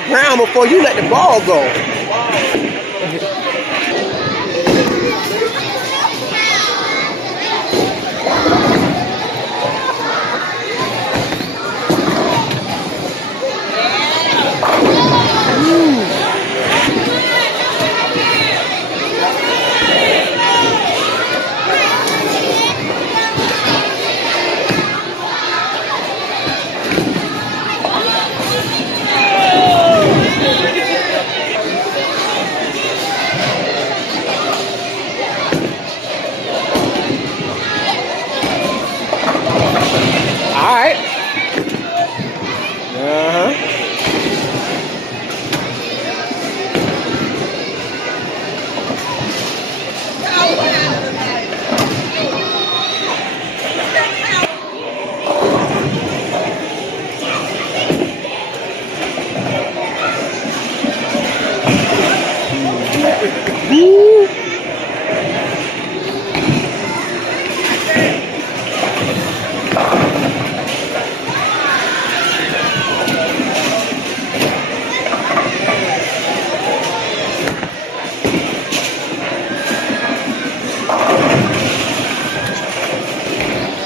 the ground before you let the ball go.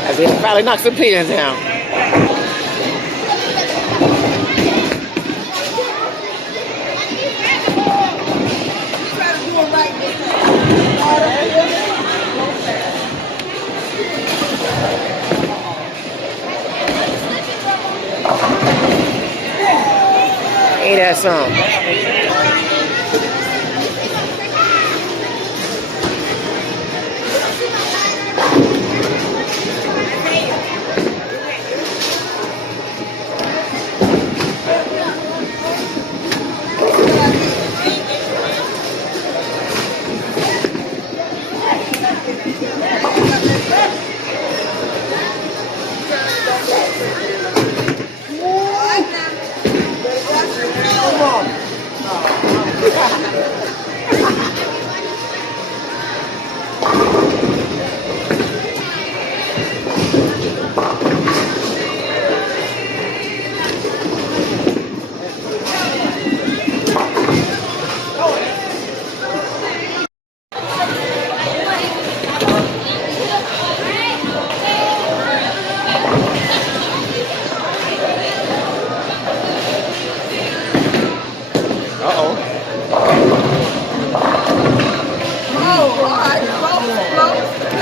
As they finally knock some pins down. Ain't that something?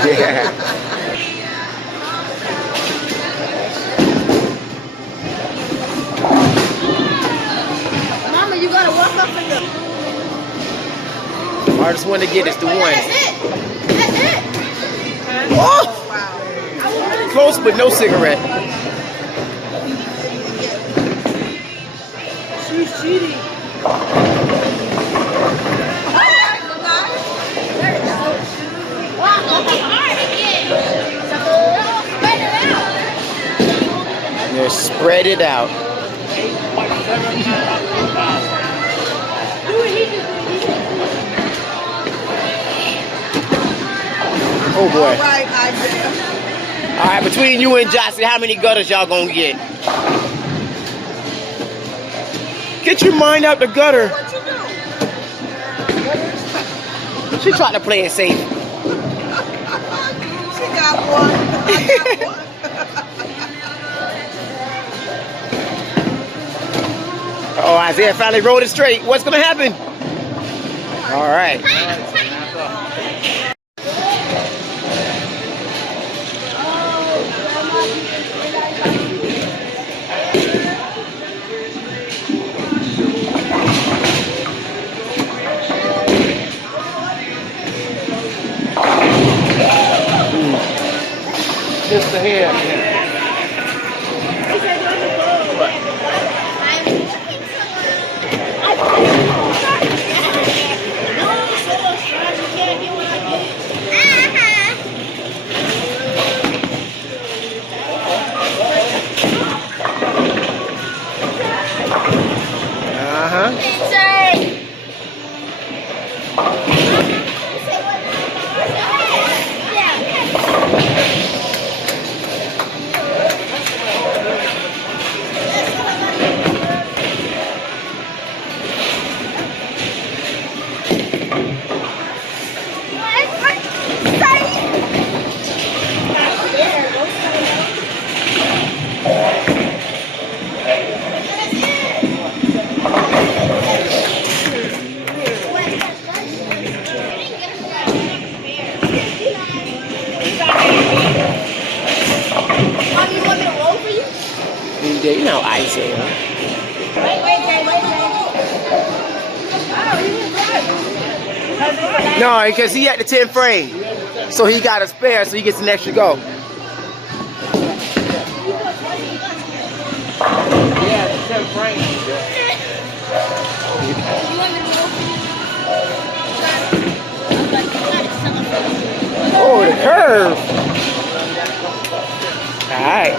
Yeah. Mama, you gotta walk up and go. Hardest one to get is the one. That's it. That's it. Oh! Close, but no cigarette. She's cheating. Yeah, spread it out. Oh boy. All right, Isaiah. All right, between you and Jossie, how many gutters y'all gonna get? Get your mind out the gutter. What you do? She tried to play it safe. She got one. I got one. Oh, Isaiah finally rolled it straight. What's gonna happen? All right. Just the hair. see. No, because he had the 10 frame. So he got a spare, so he gets an extra go. Yeah, the 10 frame. Oh, the curve. Alright.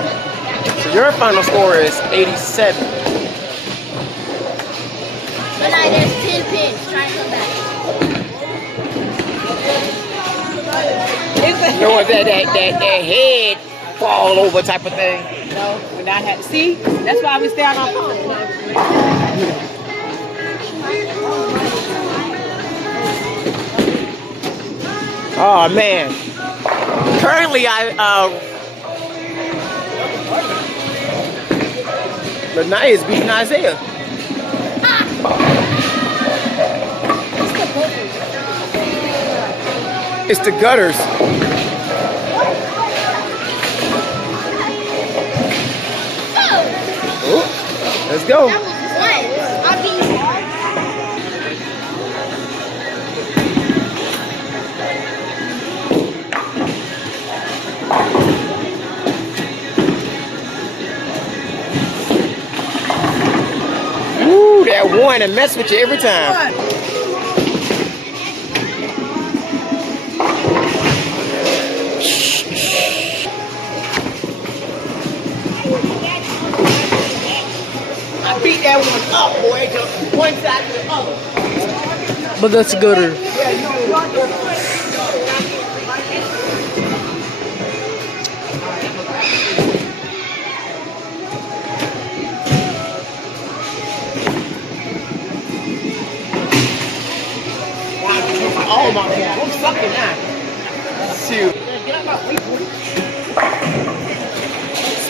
So your final score is 87. But now there's 10 pins. Try to come back. You know what, that head fall over type of thing. No, when I had see, that's why we stay on our phone. Oh man. Currently Lanai is beating Isaiah. It's the gutters. Oh, let's go. Woo, that one and mess with you every time. I beat that one up, boy, to one side to the other. But that's gooder. Oh my God, I'm sucking that. Shoot.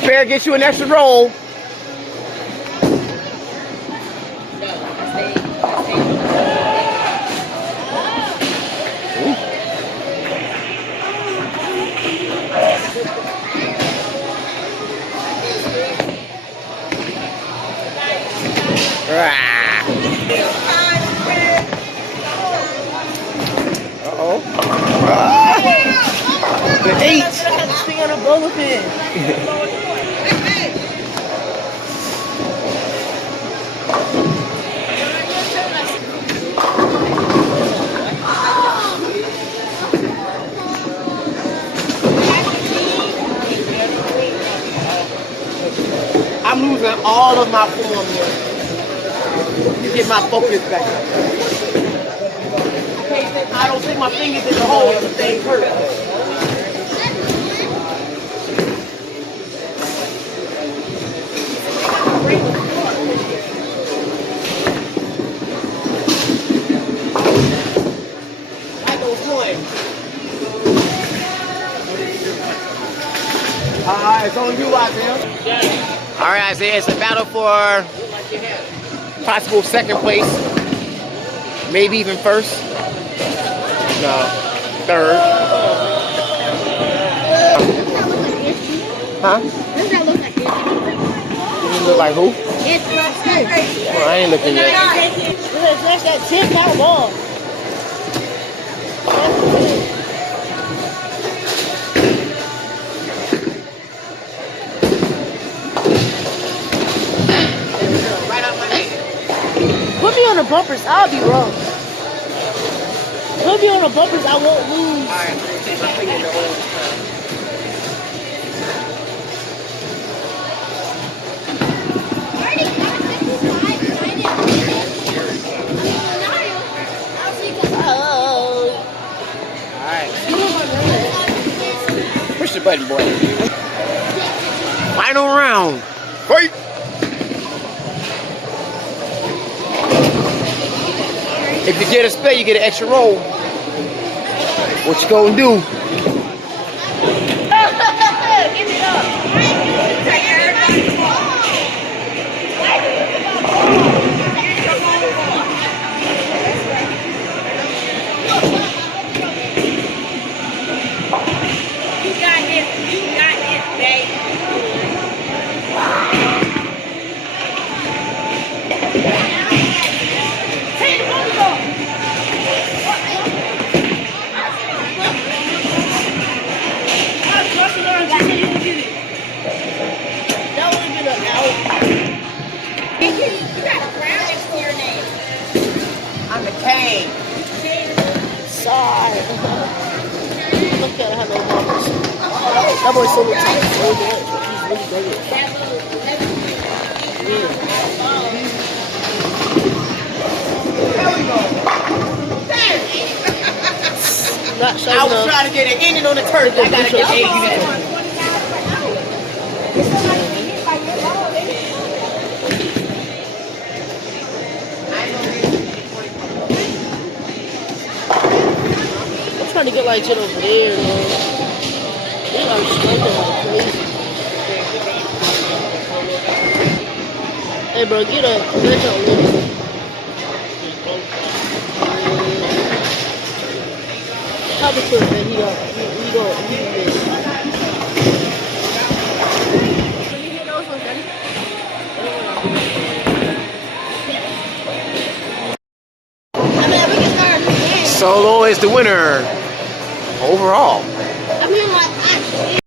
Spare gets you an extra roll. Uh-oh. The 8. Sing on a bowler pin. I'm losing all of my form here. You get my focus back. I don't think my fingers in the hole if the thing hurt. Alright, it's on you, Isaiah. Alright, Isaiah, it's a battle for possible second place. Maybe even first. No, third. Huh? Does that look like it? You look like who? It's Well, I ain't looking yet. That's that $10 ball. Put me on the bumpers, I'll be wrong. Put me on the bumpers, I won't lose. Alright, take my finger in the hole. Push the button, boy. Final round. Fight! If you get a spell, you get an extra roll. What you gonna do? Give it up. That boy solo tight so much. He's really big. Not sure I was enough. trying to get an ending on the turkey. I gotta get 80 minutes. I'm trying to get like shit over there, man. They are struggling like crazy. Hey, bro, get up. Let's go. Probably put that he up. He missed. I mean, we can start a new game. Solo is the winner overall.